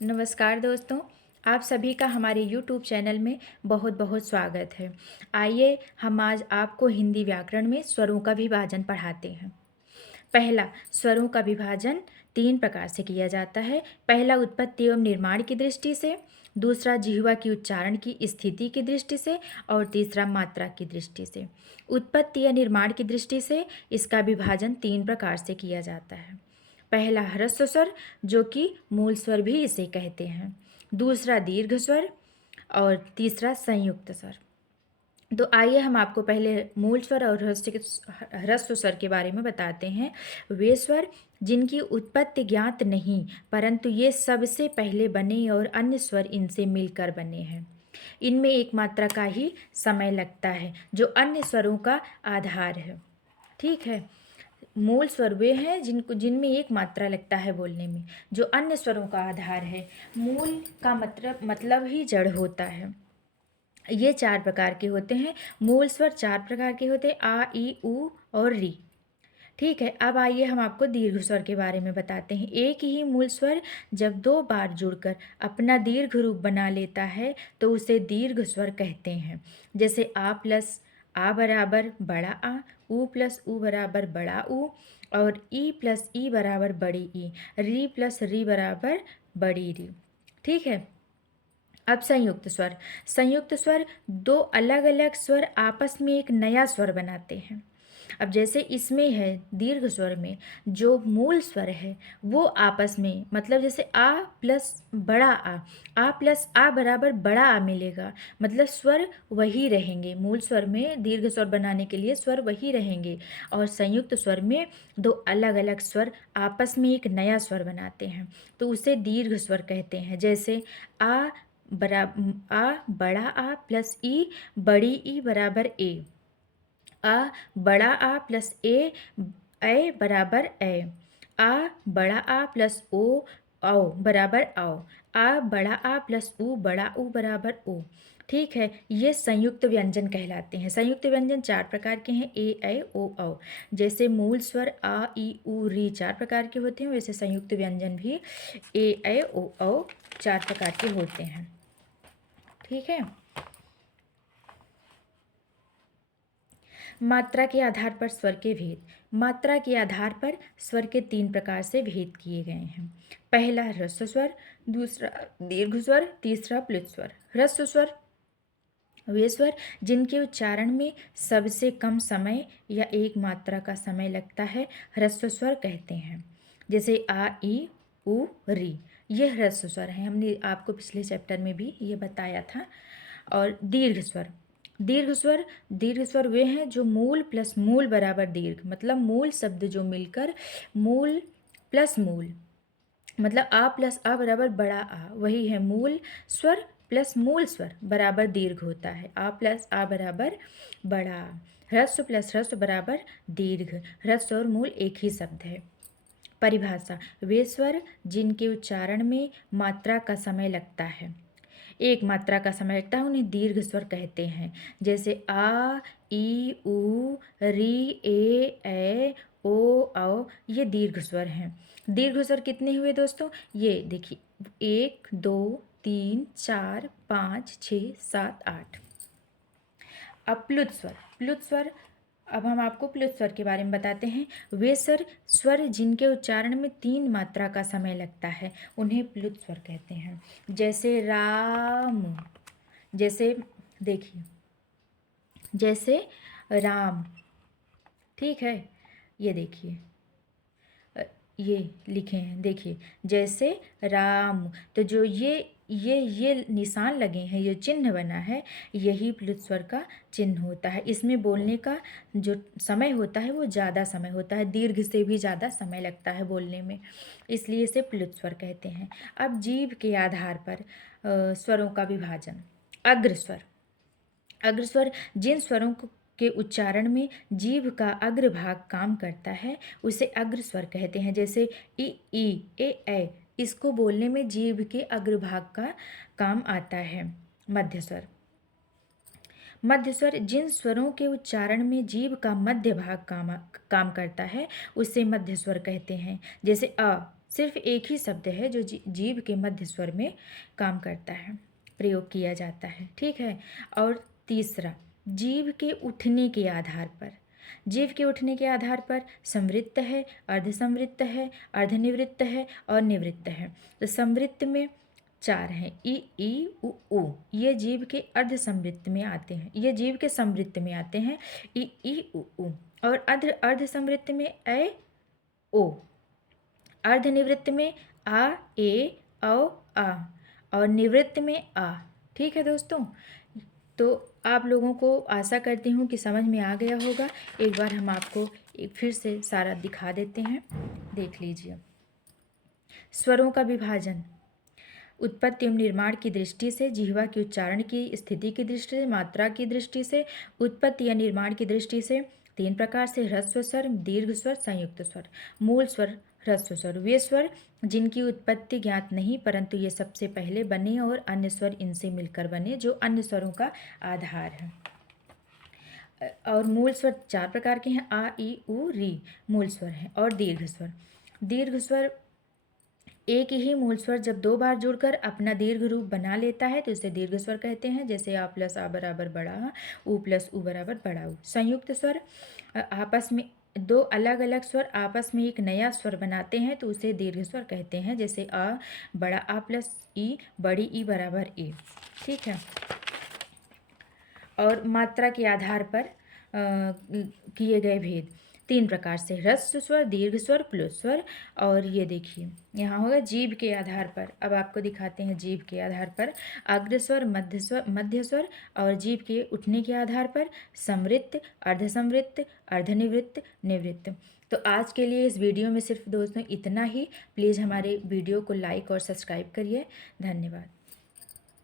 नमस्कार दोस्तों, आप सभी का हमारे YouTube चैनल में बहुत बहुत स्वागत है। आइए हम आज आपको हिंदी व्याकरण में स्वरों का विभाजन पढ़ाते हैं। पहला, स्वरों का विभाजन 3 प्रकार से किया जाता है। पहला, उत्पत्ति एवं निर्माण की दृष्टि से, दूसरा जिह्वा की उच्चारण की स्थिति की दृष्टि से और तीसरा मात्रा की दृष्टि से। उत्पत्ति या निर्माण की दृष्टि से इसका विभाजन 3 प्रकार से किया जाता है। पहला, ह्रस्व स्वर, जो कि मूल स्वर भी इसे कहते हैं। दूसरा, दीर्घ स्वर और तीसरा, संयुक्त स्वर। तो आइए हम आपको पहले मूल स्वर और ह्रस्व स्वर के बारे में बताते हैं। वे स्वर जिनकी उत्पत्ति ज्ञात नहीं, परंतु ये सबसे पहले बने और अन्य स्वर इनसे मिलकर बने हैं। इनमें एक मात्रा का ही समय लगता है, जो अन्य स्वरों का आधार है। ठीक है। मूल स्वर वे हैं जिनमें एक मात्रा लगता है बोलने में, जो अन्य स्वरों का आधार है। मूल का मतलब ही जड़ होता है। ये 4 प्रकार के होते हैं। मूल स्वर 4 प्रकार के होते हैं, आ, ई, उ और री। ठीक है। अब आइए हम आपको दीर्घ स्वर के बारे में बताते हैं। एक ही मूल स्वर जब 2 बार जुड़कर अपना दीर्घ रूप बना लेता है तो उसे दीर्घ स्वर कहते हैं। जैसे आ प्लस आ बराबर बड़ा आ, उ प्लस उ बराबर बड़ा उ और ई प्लस ई बराबर बड़ी ई, री प्लस री बराबर बड़ी री। ठीक है। अब संयुक्त स्वर। संयुक्त स्वर 2 अलग अलग स्वर आपस में एक नया स्वर बनाते हैं। अब जैसे इसमें है दीर्घ स्वर में जो मूल स्वर है वो आपस में, मतलब जैसे आ प्लस बड़ा आ प्लस आ बराबर बड़ा आ मिलेगा, मतलब स्वर वही रहेंगे। मूल स्वर में दीर्घ स्वर बनाने के लिए स्वर वही रहेंगे, और संयुक्त स्वर में 2 अलग अलग स्वर आपस में एक नया स्वर बनाते हैं, तो उसे दीर्घ स्वर कहते हैं। जैसे आ बड़ा आ प्लस ई बड़ी ई बराबर ए, आ बड़ा आ प्लस ए बराबर ए, आ बड़ा आ प्लस ओ आओ बराबर आओ, आ बड़ा आ प्लस उ बड़ा उ बराबर ओ। ठीक है। ये संयुक्त व्यंजन कहलाते हैं। संयुक्त व्यंजन 4 प्रकार के हैं, ए ओ औ। जैसे मूल स्वर आ ई उ री 4 प्रकार के होते हैं, वैसे संयुक्त व्यंजन भी ए ओ औ 4 प्रकार के होते हैं। ठीक है। मात्रा के आधार पर स्वर के भेद। मात्रा के आधार पर स्वर के 3 प्रकार से भेद किए गए हैं। पहला, ह्रस्व स्वर, दूसरा दीर्घ स्वर, तीसरा प्लुत स्वर। ह्रस्व स्वर वे स्वर जिनके उच्चारण में सबसे कम समय या एक मात्रा का समय लगता है, ह्रस्व स्वर कहते हैं। जैसे आ ई उ री, ये ह्रस्व स्वर हैं। हमने आपको पिछले चैप्टर में भी ये बताया था। और दीर्घ स्वर। दीर्घ स्वर वे हैं जो मूल प्लस मूल बराबर दीर्घ, मतलब मूल शब्द जो मिलकर मूल प्लस मूल, मतलब आ प्लस आ बराबर बड़ा आ, वही है मूल स्वर प्लस मूल स्वर बराबर दीर्घ होता है। आ प्लस आ बराबर बड़ा, ह्रस्व प्लस ह्रस्व बराबर दीर्घ। ह्रस्व और मूल एक ही शब्द है। परिभाषा। वे स्वर जिनके उच्चारण में मात्रा का समय लगता है, एक मात्रा का समय लगता है, उन्हें दीर्घ स्वर कहते हैं। जैसे आ ई उ री ए ओ औ, ये दीर्घ स्वर हैं। दीर्घ स्वर कितने हुए दोस्तों? ये देखिए, 1 2 3 4 5 6 7 8। अब प्लुत स्वर। प्लुत स्वर, अब हम आपको प्लुत स्वर के बारे में बताते हैं। वे स्वर जिनके उच्चारण में 3 मात्रा का समय लगता है, उन्हें प्लुत स्वर कहते हैं। जैसे राम, जैसे देखिए, जैसे राम। ठीक है। ये देखिए, ये लिखे हैं, देखिए जैसे राम। तो जो ये निशान लगे हैं, ये चिन्ह बना है, यही प्लुत स्वर का चिन्ह होता है। इसमें बोलने का जो समय होता है वो ज़्यादा समय होता है, दीर्घ से भी ज़्यादा समय लगता है बोलने में, इसलिए इसे प्लुत स्वर कहते हैं। अब जीभ के आधार पर स्वरों का विभाजन। अग्रस्वर। अग्रस्वर जिन स्वरों के उच्चारण में जीभ का अग्रभाग काम करता है, उसे अग्रस्वर कहते हैं। जैसे ई ए, इसको बोलने में जीभ के अग्रभाग का काम आता है। मध्य स्वर। मध्य स्वर जिन स्वरों के उच्चारण में जीभ का मध्य भाग काम करता है, उसे मध्य स्वर कहते हैं। जैसे सिर्फ एक ही शब्द है जो जीभ के मध्य स्वर में काम करता है, प्रयोग किया जाता है। ठीक है। और तीसरा, जीभ के उठने के आधार पर, जीभ के उठने के आधार पर संवृत्त है, अर्धसंवृत्त है, अर्धनिवृत्त है और निवृत्त है। तो संवृत्त में 4 हैं, ई उ ऊ, ये जीभ के अर्धसंवृत्त में आते हैं, ये जीभ के संवृत्त में आते हैं, ई उ ऊ। और अर्धसंवृत्त में ऐ ओ, अर्धनिवृत्त में आ ए औ आ, और निवृत्त में आ। ठीक है दोस्तों, तो आप लोगों को आशा करती हूँ कि समझ में आ गया होगा। एक बार हम आपको एक फिर से सारा दिखा देते हैं, देख लीजिए। स्वरों का विभाजन, उत्पत्ति एवं निर्माण की दृष्टि से, जिह्वा की उच्चारण की स्थिति की दृष्टि से, मात्रा की दृष्टि से, उत्पत्ति या निर्माण की दृष्टि से 3 प्रकार से, ह्रस्व स्वर, दीर्घ स्वर, संयुक्त स्वर। मूल स्वर ह्रस्व स्वर वे स्वर जिनकी उत्पत्ति ज्ञात नहीं, परंतु ये सबसे पहले बने और अन्य स्वर इनसे मिलकर बने, जो अन्य स्वरों का आधार है। और मूल स्वर 4 प्रकार के हैं, आ ई उ री मूल स्वर हैं। और दीर्घ स्वर, दीर्घ स्वर एक ही मूल स्वर जब 2 बार जुड़कर अपना दीर्घ रूप बना लेता है तो इसे दीर्घ स्वर कहते हैं, जैसे आ प्लस आ बराबर बड़ा आ, उ प्लस उ बराबर बड़ा उ। संयुक्त स्वर आपस में 2 अलग अलग स्वर आपस में एक नया स्वर बनाते हैं तो उसे दीर्घ स्वर कहते हैं, जैसे आ बड़ा आ प्लस ई बड़ी ई बराबर ए। ठीक है। और मात्रा के आधार पर किए गए भेद 3 प्रकार से, ह्रस्व स्वर, दीर्घ स्वर, प्लुत स्वर। और ये देखिए यहाँ होगा जीभ के आधार पर। अब आपको दिखाते हैं जीभ के आधार पर अग्र स्वर, मध्य स्वर और जीभ के उठने के आधार पर समृत्त, अर्धसमृत्त, अर्धनिवृत्त, निवृत्त। तो आज के लिए इस वीडियो में सिर्फ दोस्तों इतना ही। प्लीज़ हमारे वीडियो को लाइक और सब्सक्राइब करिए। धन्यवाद।